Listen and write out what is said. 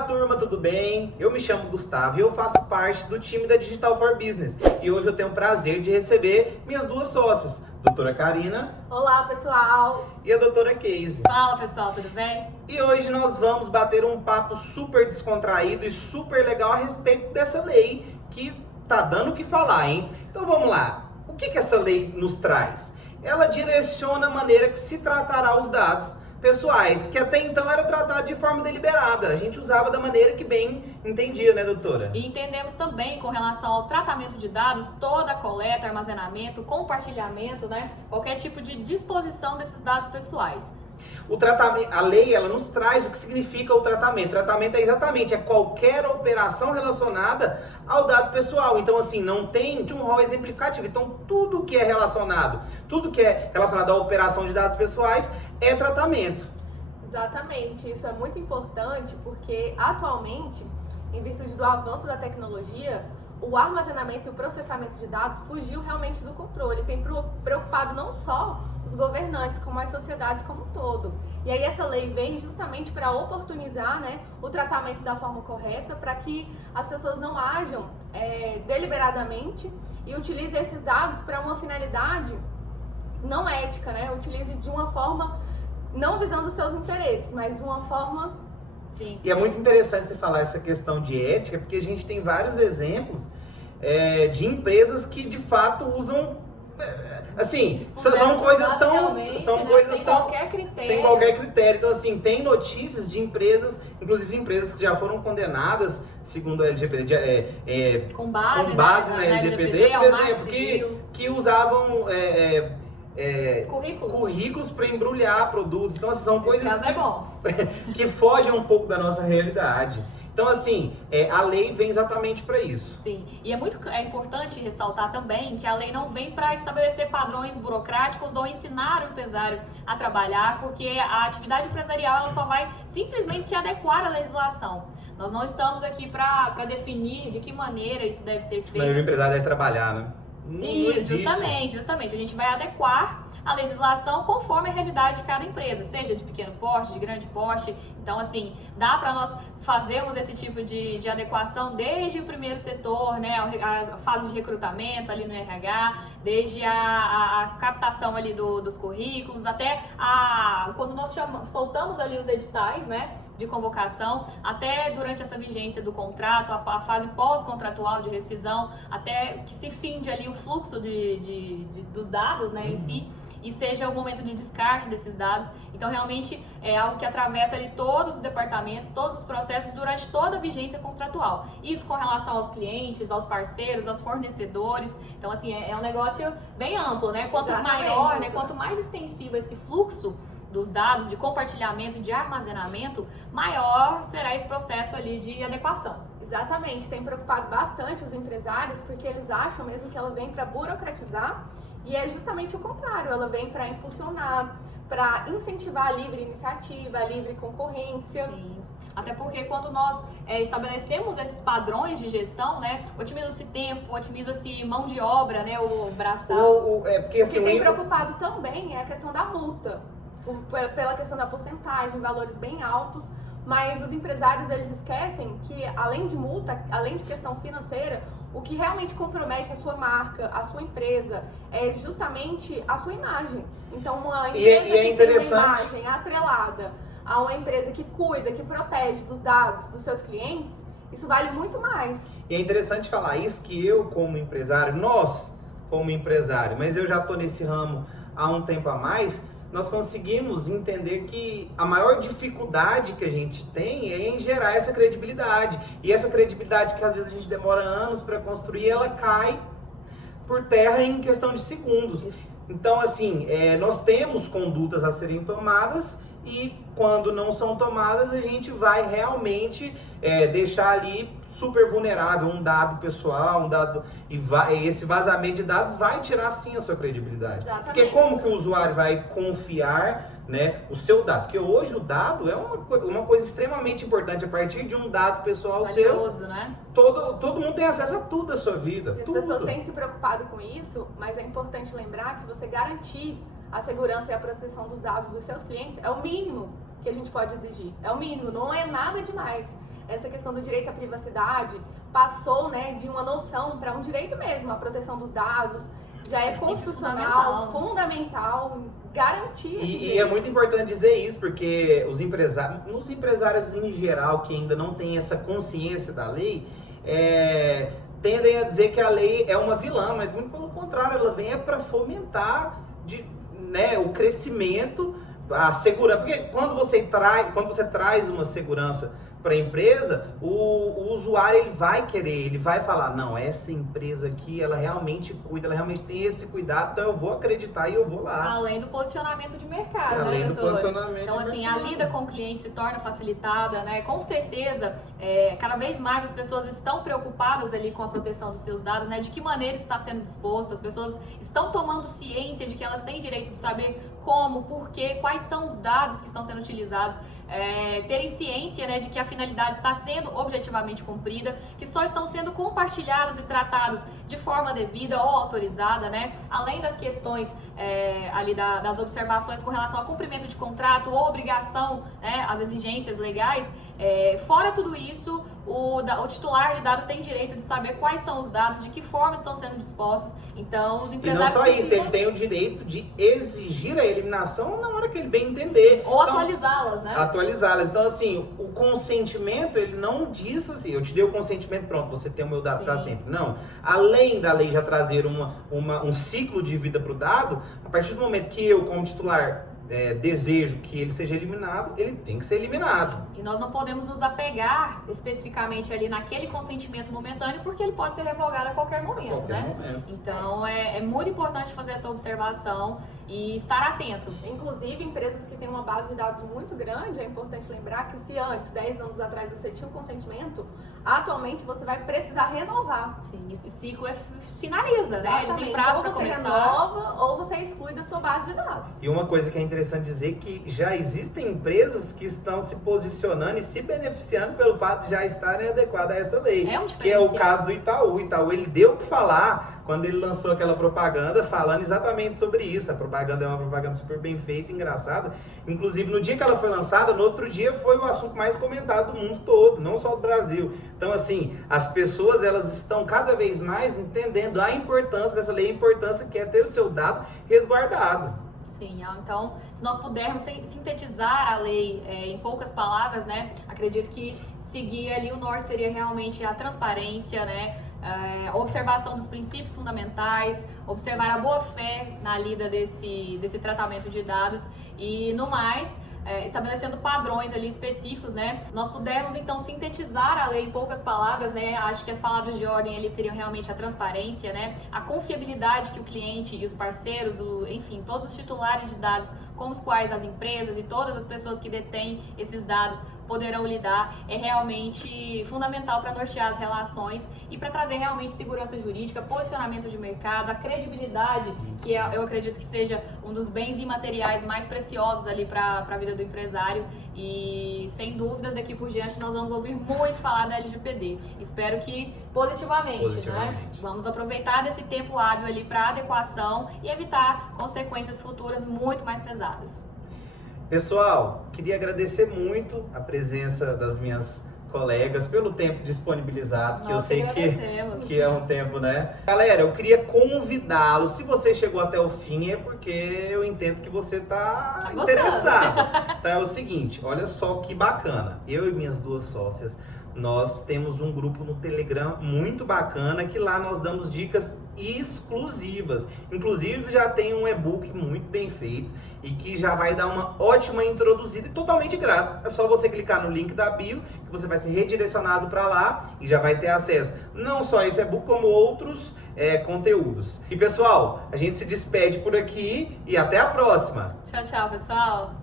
Olá turma, tudo bem? Eu me chamo Gustavo e eu faço parte do time da Digital for Business. E hoje eu tenho o prazer de receber minhas duas sócias, doutora Karina. Olá pessoal! E a doutora Casey. Fala pessoal, tudo bem? E hoje nós vamos bater um papo super descontraído e super legal a respeito dessa lei que tá dando o que falar, hein? Então vamos lá. O que essa lei nos traz? Ela direciona a maneira que se tratará os dados pessoais, que até então era tratado de forma deliberada. A gente usava da maneira que bem entendia, né, doutora? E entendemos também com relação ao tratamento de dados, toda a coleta, armazenamento, compartilhamento, né? Qualquer tipo de disposição desses dados pessoais. O tratamento, a lei, ela nos traz o que significa o tratamento. O tratamento é exatamente qualquer operação relacionada ao dado pessoal. Então, assim, não tem um rol exemplificativo. Então, tudo que é relacionado à operação de dados pessoais é tratamento. Exatamente, isso é muito importante porque atualmente, em virtude do avanço da tecnologia, o armazenamento e o processamento de dados fugiu realmente do controle. Tem preocupado não só os governantes, como as sociedades como um todo. E aí essa lei vem justamente para oportunizar, né, o tratamento da forma correta, para que as pessoas não ajam deliberadamente e utilizem esses dados para uma finalidade não ética, né? Utilize de uma forma não visando os seus interesses, mas de uma forma... Sim. E é muito interessante você falar essa questão de ética, porque a gente tem vários exemplos de empresas que de fato usam, assim, são coisas tão... sem qualquer critério. Então, assim, tem notícias de empresas, inclusive de empresas que já foram condenadas, segundo a LGPD, com base na LGPD, por exemplo, que usavam... currículos para embrulhar produtos. Então, assim, são coisas que fogem um pouco da nossa realidade. Então, assim, a lei vem exatamente para isso. Sim, e é importante ressaltar também que a lei não vem para estabelecer padrões burocráticos ou ensinar o empresário a trabalhar, porque a atividade empresarial ela só vai simplesmente se adequar à legislação. Nós não estamos aqui para definir de que maneira isso deve ser feito. Mas o empresário deve trabalhar, né? Isso, justamente. A gente vai adequar a legislação conforme a realidade de cada empresa, seja de pequeno porte, de grande porte. Então, assim, dá para nós fazermos esse tipo de adequação desde o primeiro setor, né, a fase de recrutamento ali no RH, desde a captação ali dos currículos, até quando nós soltamos ali os editais, né, de convocação, até durante essa vigência do contrato, a fase pós-contratual de rescisão, até que se finde ali o fluxo dos dados, né, em si, e seja o momento de descarte desses dados. Então, realmente, é algo que atravessa ali todos os departamentos, todos os processos durante toda a vigência contratual. Isso com relação aos clientes, aos parceiros, aos fornecedores. Então, assim, é um negócio bem amplo, né? Quanto maior, né, quanto mais extensivo esse fluxo dos dados, de compartilhamento, de armazenamento, maior será esse processo ali de adequação. Exatamente, tem preocupado bastante os empresários, porque eles acham mesmo que ela vem para burocratizar, e é justamente o contrário, ela vem para impulsionar, para incentivar a livre iniciativa, a livre concorrência. Sim. Até porque quando nós estabelecemos esses padrões de gestão, né, otimiza-se tempo, otimiza-se mão de obra, né, o braçal. Porque, assim, o que tem preocupado também é a questão da multa, pela questão da porcentagem, valores bem altos, mas os empresários eles esquecem que além de multa, além de questão financeira, o que realmente compromete a sua marca, a sua empresa, é justamente a sua imagem. Então, uma empresa que tem uma imagem atrelada a uma empresa que cuida, que protege dos dados dos seus clientes, isso vale muito mais. E é interessante falar isso, que eu como empresário, nós como empresário, mas eu já estou nesse ramo há um tempo a mais, nós conseguimos entender que a maior dificuldade que a gente tem é em gerar essa credibilidade. E essa credibilidade que às vezes a gente demora anos para construir, ela cai por terra em questão de segundos. Então, assim, nós temos condutas a serem tomadas e quando não são tomadas, a gente vai realmente deixar ali super vulnerável um dado pessoal, esse vazamento de dados vai tirar sim a sua credibilidade. Exatamente. Porque como que o usuário vai confiar, né, o seu dado? Porque hoje o dado é uma coisa extremamente importante. A partir de um dado pessoal valioso, seu, né? Todo mundo tem acesso a tudo da sua vida. As pessoas têm se preocupado com isso, mas é importante lembrar que você garantir a segurança e a proteção dos dados dos seus clientes é o mínimo que a gente pode exigir. É o mínimo, não é nada demais. essa questão do direito à privacidade passou, né, de uma noção para um direito mesmo, a proteção dos dados, já é constitucional, fundamental, garantir esse direito. E é muito importante dizer isso, porque os empresários em geral que ainda não têm essa consciência da lei, tendem a dizer que a lei é uma vilã, mas muito pelo contrário, ela vem para fomentar o crescimento, a segurança. Porque quando você traz uma segurança para a empresa, o usuário ele vai falar, não, essa empresa aqui, ela realmente cuida, ela realmente tem esse cuidado, então eu vou acreditar e eu vou lá. Além do posicionamento de mercado, Além né, do posicionamento então, de assim, mercado. a lida com o cliente se torna facilitada, né? Com certeza, cada vez mais as pessoas estão preocupadas ali com a proteção dos seus dados, né? De que maneira está sendo disposto, as pessoas estão tomando ciência de que elas têm direito de saber como, por quê, quais são os dados que estão sendo utilizados, terem ciência, né, de que a finalidade está sendo objetivamente cumprida, que só estão sendo compartilhados e tratados de forma devida ou autorizada, né, além das questões ali das observações com relação ao cumprimento de contrato ou obrigação, né, as exigências legais. Fora tudo isso, o titular de dado tem direito de saber quais são os dados, de que forma estão sendo dispostos. Então, os empresários... E não só isso, ele tem o direito de exigir a eliminação na hora que ele bem entender. Ou atualizá-las, né? Atualizá-las. Então, assim, o consentimento, ele não diz assim, eu te dei o consentimento, pronto, você tem o meu dado para sempre. Não. Além da lei já trazer um ciclo de vida para o dado, a partir do momento que eu, como titular, desejo que ele seja eliminado, ele tem que ser eliminado. E nós não podemos nos apegar especificamente ali naquele consentimento momentâneo, porque ele pode ser revogado a qualquer momento, Então, é muito importante fazer essa observação e estar atento. Inclusive, empresas que têm uma base de dados muito grande, é importante lembrar que se antes, 10 anos atrás, você tinha um consentimento, atualmente você vai precisar renovar. Sim, esse ciclo finaliza, né? Ele tem prazo para começar. Ou você renova, ou você exclui da sua base de dados. E uma coisa que é interessante dizer que já existem empresas que estão se posicionando e se beneficiando pelo fato de já estarem adequadas a essa lei. Que é o caso do Itaú. O Itaú, ele deu o que falar quando ele lançou aquela propaganda falando exatamente sobre isso. A propaganda é uma propaganda super bem feita, engraçada. Inclusive, no dia que ela foi lançada, no outro dia foi o assunto mais comentado do mundo todo, não só do Brasil. Então, assim, as pessoas, elas estão cada vez mais entendendo a importância dessa lei, a importância que é ter o seu dado resguardado. Sim, então, se nós pudermos sintetizar a lei em poucas palavras, né, acredito que seguir ali o norte seria realmente a transparência, né, observação dos princípios fundamentais, observar a boa-fé na lida desse tratamento de dados e, no mais, estabelecendo padrões ali específicos, né? Se nós pudermos, então, sintetizar a lei em poucas palavras, né? Acho que as palavras de ordem ali seriam realmente a transparência, né? A confiabilidade que o cliente e os parceiros, enfim, todos os titulares de dados com os quais as empresas e todas as pessoas que detêm esses dados poderão lidar, é realmente fundamental para nortear as relações e para trazer realmente segurança jurídica, posicionamento de mercado, a credibilidade, que eu acredito que seja um dos bens imateriais mais preciosos ali para a vida do empresário. E sem dúvidas, daqui por diante nós vamos ouvir muito falar da LGPD. Espero que positivamente. Né? Vamos aproveitar desse tempo hábil ali para adequação e evitar consequências futuras muito mais pesadas. Pessoal, queria agradecer muito a presença das minhas colegas pelo tempo disponibilizado, que eu sei que é um tempo, né? Galera, eu queria convidá-lo, se você chegou até o fim, é porque eu entendo que você tá interessado. Então é o seguinte, olha só que bacana, eu e minhas duas sócias, nós temos um grupo no Telegram muito bacana, que lá nós damos dicas exclusivas. Inclusive já tem um e-book muito bem feito e que já vai dar uma ótima introduzida e totalmente grátis. É só você clicar no link da bio que você vai ser redirecionado para lá e já vai ter acesso não só a esse e-book como outros conteúdos. E pessoal, a gente se despede por aqui e até a próxima. Tchau, tchau, pessoal.